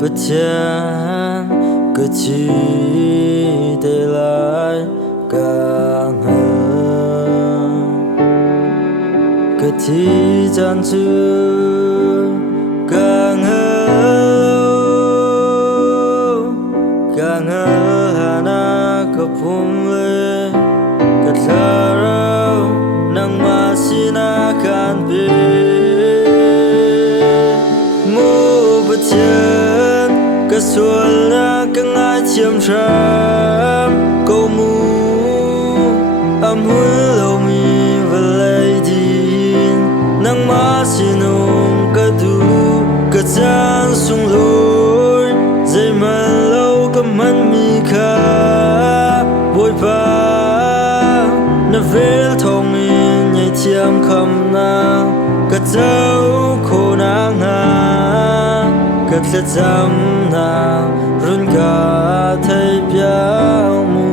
bất chán cứ chỉ để lại càng hơn cứ chỉ dần chưa càng hơn hana có phung lên cứ thở rau nang masina kan be mu bất chán cái xuân là cái ngày chiêm trầm câu mu âm hối lâu mi và lấy din nắng má xin ông cái du cái gian sung lối dây mà lâu cái man mi kha bồi ba na vel thong in nhảy chiêm khăm na cái dấu khô nắng cái lệ dâm na run cả thấy béo mu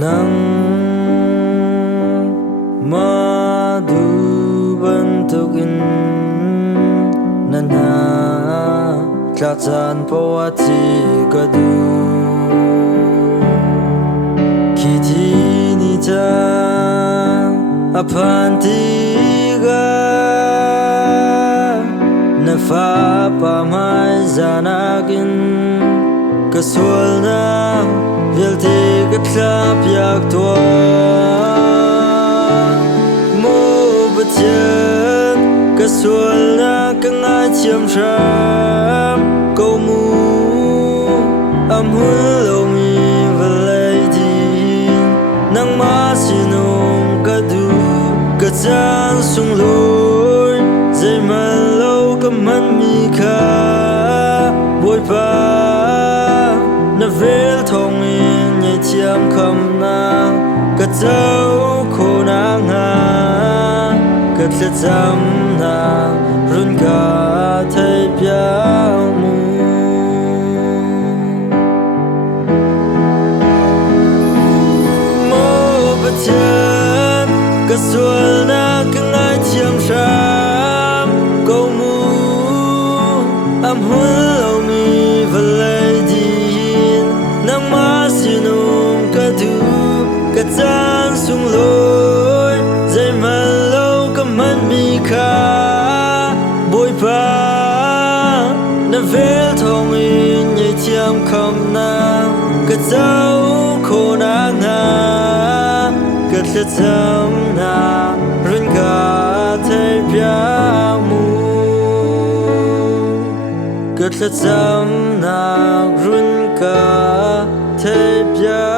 nang madu bentukin nana tlatan pawati kadu kiti nita apantiga nafa pamai zanakin kasulna vilti katlap yak tua mu betian kasulna kangai chiam sham câu mu âm hối lâu mi và lấy din nắng má xin ông cả du cả gian sung lối dây mà lâu cả man mi kha bồi ba na vel thong in nhảy chiam khăm na cả dấu khô nắng cả lệ dâm na run cả thấy béo mu mơ bất chợt cả xuân na cái ngày chiêm sam câu mu âm hối lâu mi và lấy din nắng má xin ông cả du cả gian sung lối dây mà lâu cả man mi kha bồi ba na vel thong in nhảy chiam khăm na cả dấu khô nắng cả lệ dâm na run cả thấy béo mu cả lệ dâm na run cả thấy béo